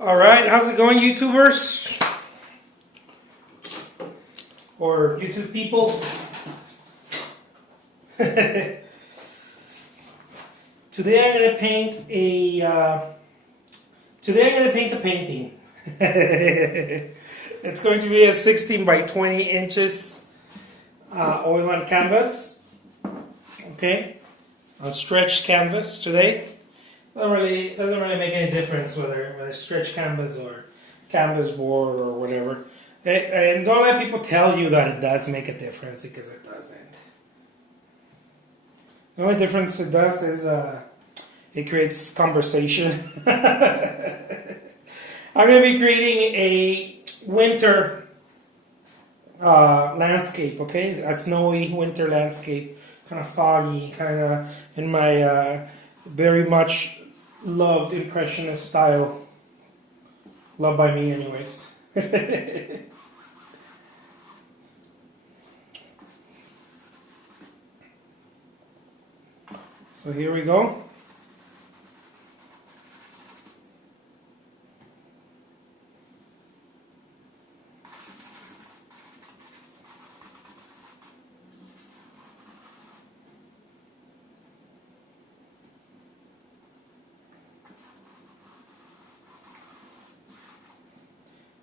All right, how's it going, YouTubers? Or YouTube people? Today I'm gonna paint a. Today I'm gonna paint a painting. It's going to be a 16 by 20 inches oil on canvas. Okay, on stretched canvas today. Doesn't really make any difference whether stretch canvas or canvas board or whatever. And don't let people tell you that it does make a difference, because it doesn't. The only difference it does is it creates conversation. I'm going to be creating a winter landscape, okay? A snowy winter landscape, kind of foggy, kind of in my very much loved Impressionist style. Loved by me, anyways. So here we go.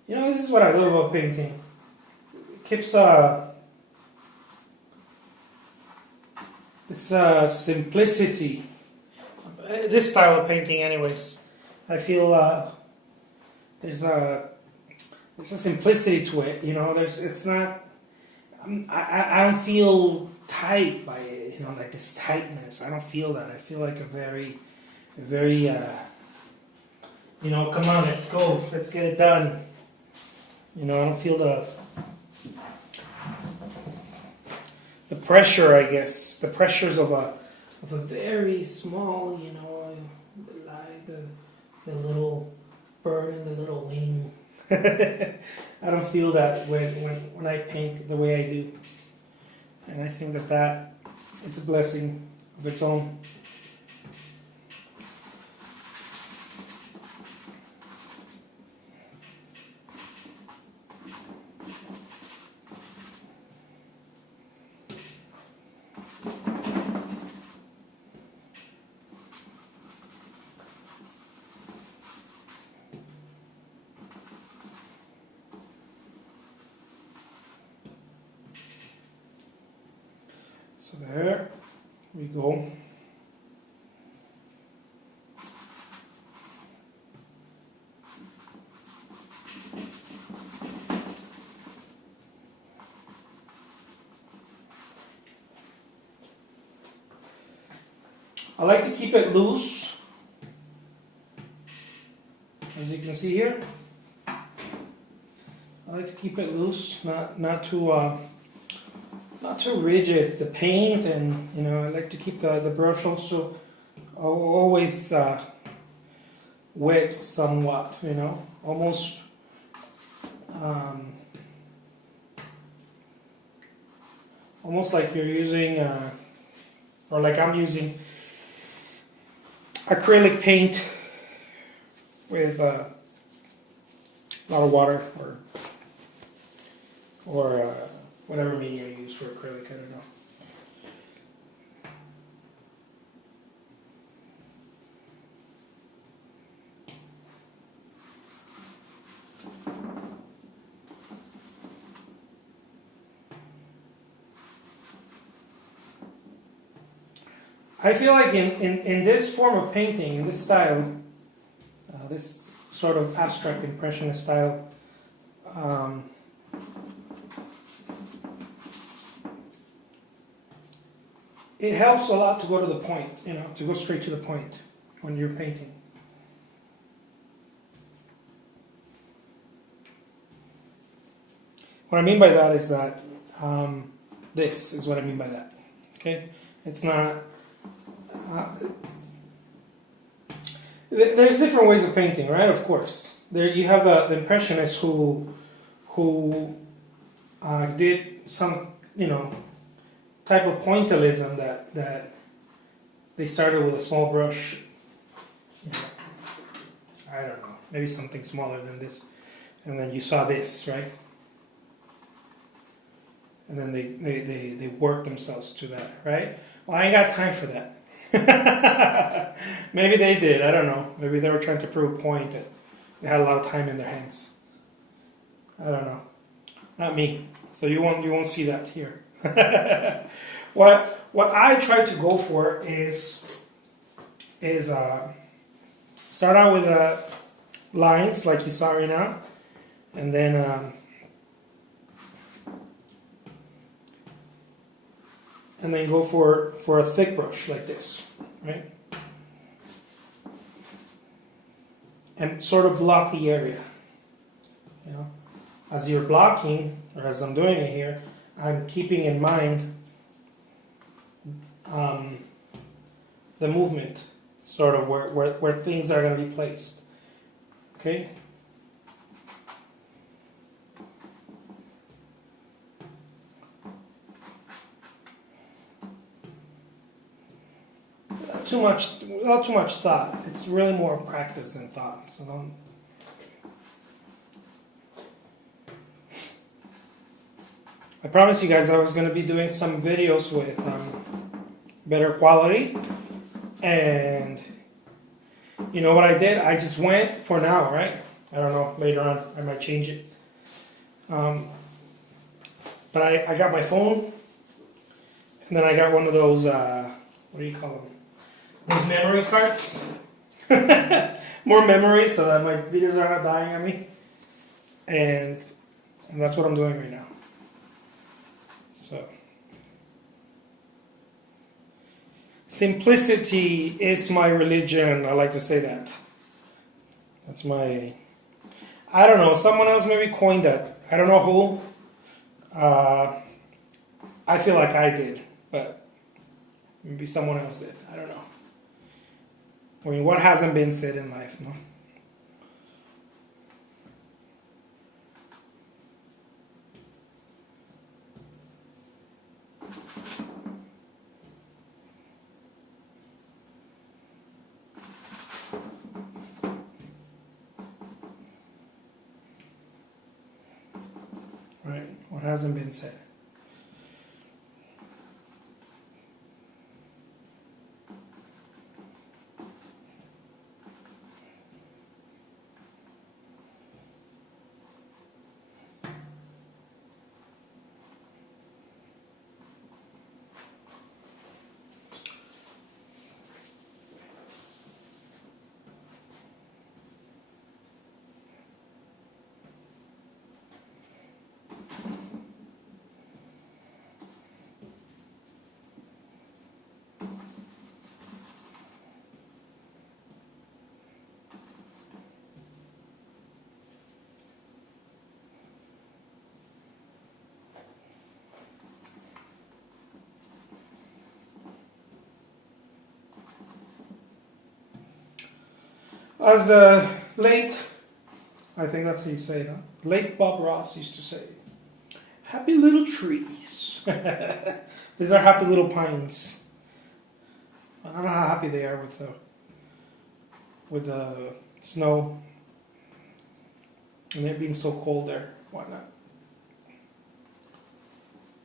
You know, this is what I love about painting. It keeps this simplicity. This style of painting, anyways. I feel there's a simplicity to it. You know, it's not. I don't feel tight by it. You know, like this tightness. I don't feel that. I feel like a very. You know, come on, let's go. Let's get it done. You know, I don't feel the pressure, I guess. The pressures of a very small, you know, like the little bird and the little wing. I don't feel that when I paint the way I do. And I think that it's a blessing of its own. So there we go. I like to keep it loose, as you can see here. I like to keep it loose, not too rigid. The paint, and you know, I like to keep the brush also always wet somewhat. You know, almost like you're using or like I'm using acrylic paint with a lot of water or whatever medium you use for acrylic, I don't know. I feel like in this form of painting, in this style, this sort of abstract Impressionist style, it helps a lot to go to the point, you know, to go straight to the point when you're painting. What I mean by that is that this is what I mean by that. Okay, it's not. There's different ways of painting, right? Of course, there you have the Impressionists who did some, you know, type of pointillism that they started with a small brush. You know, I don't know, maybe something smaller than this. And then you saw this, right? And then they work themselves to that, right? Well, I ain't got time for that. Maybe they did, I don't know. Maybe they were trying to prove a point that they had a lot of time in their hands. I don't know. Not me. So you won't see that here. What I try to go for is start out with lines like you saw right now, and then go for a thick brush like this, right? And sort of block the area. You know, as you're blocking, or as I'm doing it here, I'm keeping in mind the movement, sort of where things are going to be placed. Okay? Without too much thought. It's really more practice than thought. So don't. I promised you guys I was going to be doing some videos with better quality, and you know what I did? I just went for now, right? I don't know, later on I might change it. But I got my phone, and then I got one of those, what do you call them? Those memory cards. More memory so that my videos are not dying on me. And that's what I'm doing right now. So, simplicity is my religion. I like to say that. That's my, I don't know, someone else maybe coined that. I don't know who. I feel like I did, but maybe someone else did. I don't know. I mean, what hasn't been said in life, no? Right? What hasn't been said. As the late, I think that's how you say it, huh? Late Bob Ross used to say, happy little trees. These are happy little pines. I don't know how happy they are with the snow and it being so cold there. Whatnot.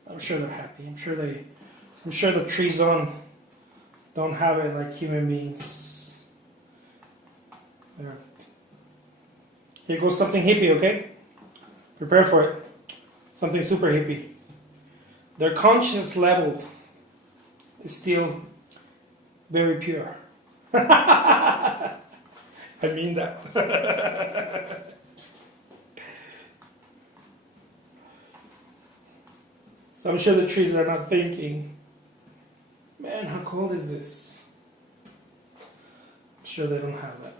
I'm sure they're happy. I'm sure the trees don't have it like human beings. There. Here goes something hippie, okay? Prepare for it. Something super hippie. Their conscience level is still very pure. I mean that. So I'm sure the trees are not thinking, man, how cold is this? I'm sure they don't have that.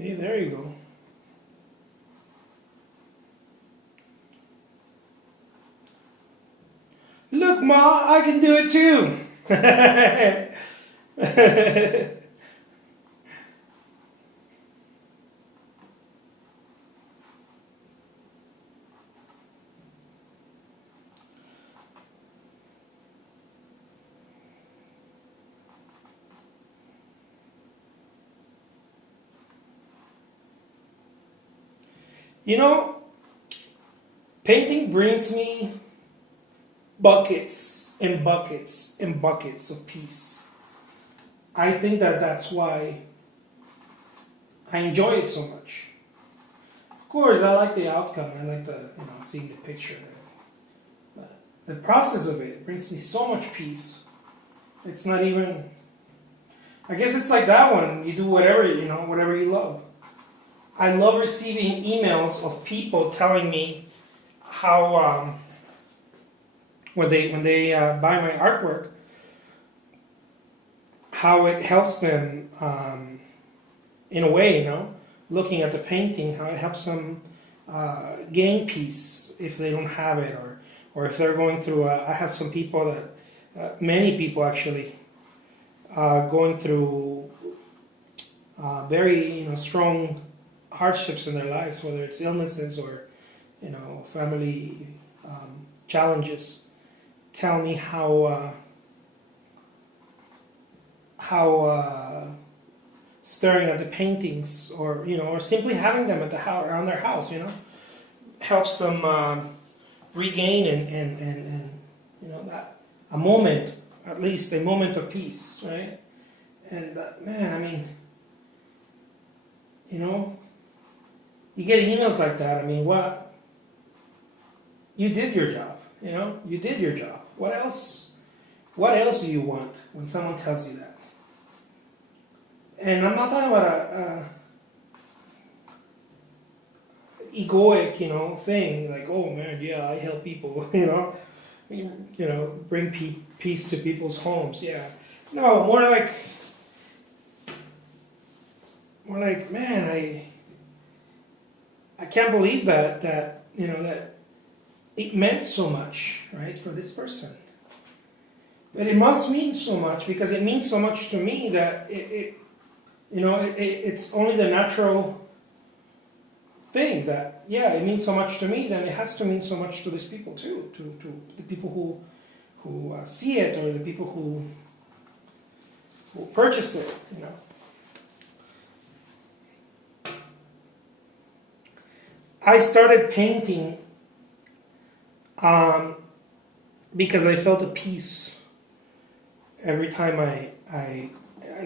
Yeah, there you go. Look, Ma, I can do it too. You know, painting brings me buckets and buckets and buckets of peace. I think that that's why I enjoy it so much. Of course, I like the outcome. I like the seeing the picture. But the process of it brings me so much peace. It's not even. I guess it's like that one. You do whatever whatever you love. I love receiving emails of people telling me how when they buy my artwork, how it helps them in a way, looking at the painting, how it helps them gain peace if they don't have it, or if they're going through. I have some people that, many people actually, going through very strong hardships in their lives, whether it's illnesses or family challenges. Tell me how staring at the paintings, or simply having them at the house, around their house, helps them regain and that a moment, at least a moment of peace, right? And man, I mean, you get emails like that. I mean, what? You did your job. You did your job. What else? What else do you want when someone tells you that? And I'm not talking about a egoic, thing like, oh man, yeah, I help people, bring peace to people's homes. Yeah, no, more like, man, I can't believe that that it meant so much, right, for this person. But it must mean so much because it means so much to me that it's only the natural thing that, yeah, it means so much to me, then it has to mean so much to these people too, to the people who see it, or the people who purchase it, I started painting because I felt a peace every time I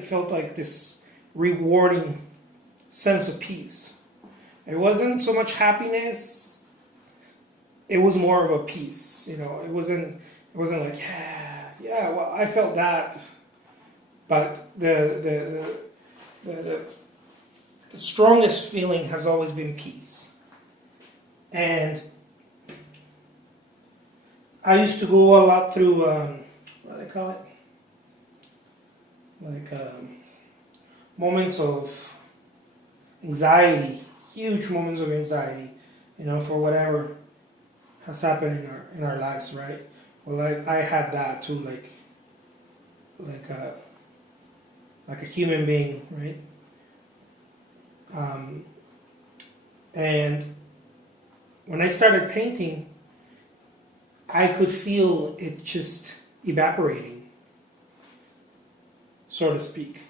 felt like this rewarding sense of peace. It wasn't so much happiness, it was more of a peace. It wasn't like, yeah, well, I felt that, but the strongest feeling has always been peace. And I used to go a lot through, what do they call it? Like moments of anxiety, huge moments of anxiety, for whatever has happened in our lives, right? Well, I had that too, like a human being, right? And when I started painting, I could feel it just evaporating, so to speak.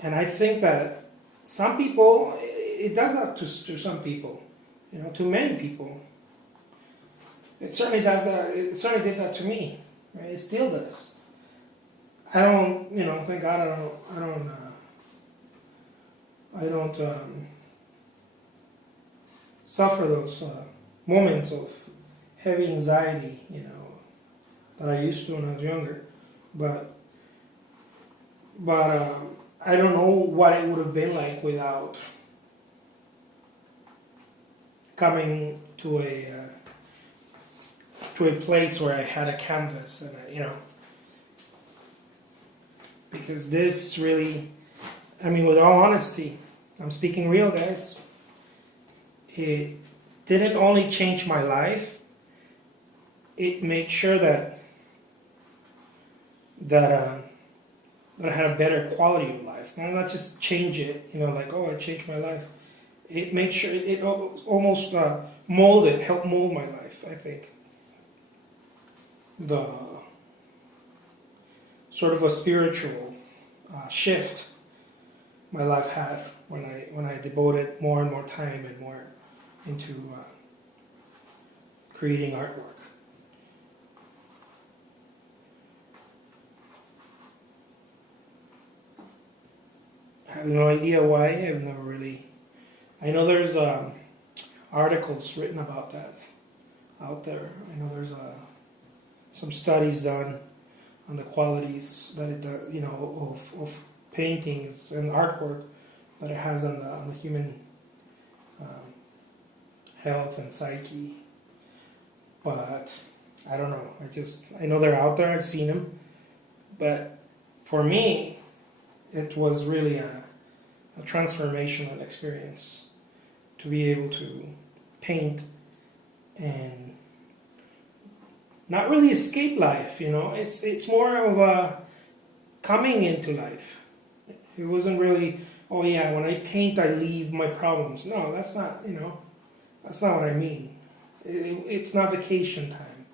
And I think that some people, it does that to some people, to many people. It certainly does that. It certainly did that to me, right? It still does. I don't, thank God I don't suffer those moments of heavy anxiety, that I used to when I was younger. But I don't know what it would have been like without coming to a place where I had a canvas, and because this really, with all honesty, I'm speaking real, guys. It didn't only change my life; it made sure that I had a better quality of life. Not just change it, like, oh, it changed my life. It made sure it almost helped mold my life. I think the sort of a spiritual shift my life had when I devoted more and more time and more into creating artwork. I have no idea why. I've never really. I know there's articles written about that out there. I know there's some studies done on the qualities that it does, of paintings and artwork that it has on the human health and psyche. But I don't know. I know they're out there. I've seen them. But for me, it was really a transformational experience to be able to paint and not really escape life, It's more of a coming into life. It wasn't really, oh yeah, when I paint I leave my problems. No, that's not, that's not what I mean. It's not vacation time.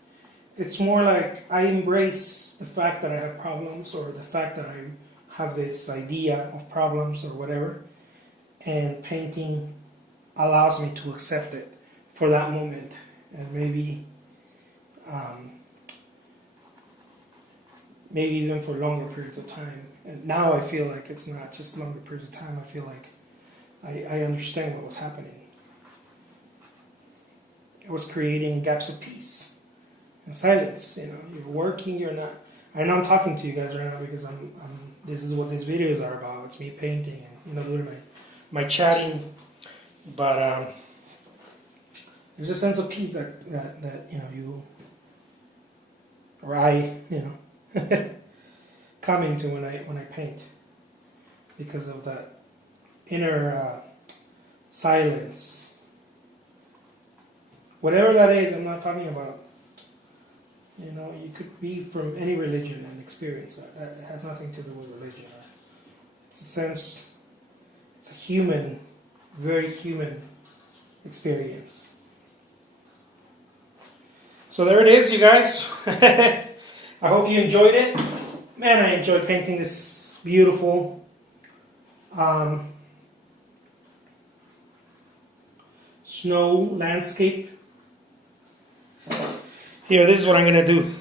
It's more like I embrace the fact that I have problems, or the fact that I have this idea of problems or whatever, and painting allows me to accept it for that moment, and maybe even for longer periods of time. And now I feel like it's not just longer periods of time. I feel like I understand what was happening. It was creating gaps of peace and silence. You're working, you're not. I know I'm talking to you guys right now because this is what these videos are about. It's me painting and doing my chatting, but there's a sense of peace that you or I come into when I paint, because of that inner silence. Whatever that is, I'm not talking about. You could be from any religion and experience that. That has nothing to do with religion. It's a sense, it's a human, very human experience. So there it is, you guys. I hope you enjoyed it. Man, I enjoyed painting this beautiful snow landscape. Here, this is what I'm going to do.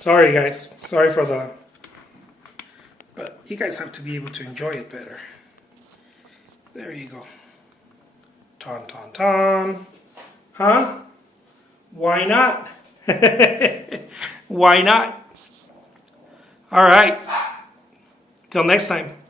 Sorry, guys. Sorry for the... But you guys have to be able to enjoy it better. There you go. Ton, ton, ton. Huh? Why not? Why not? All right. Till next time.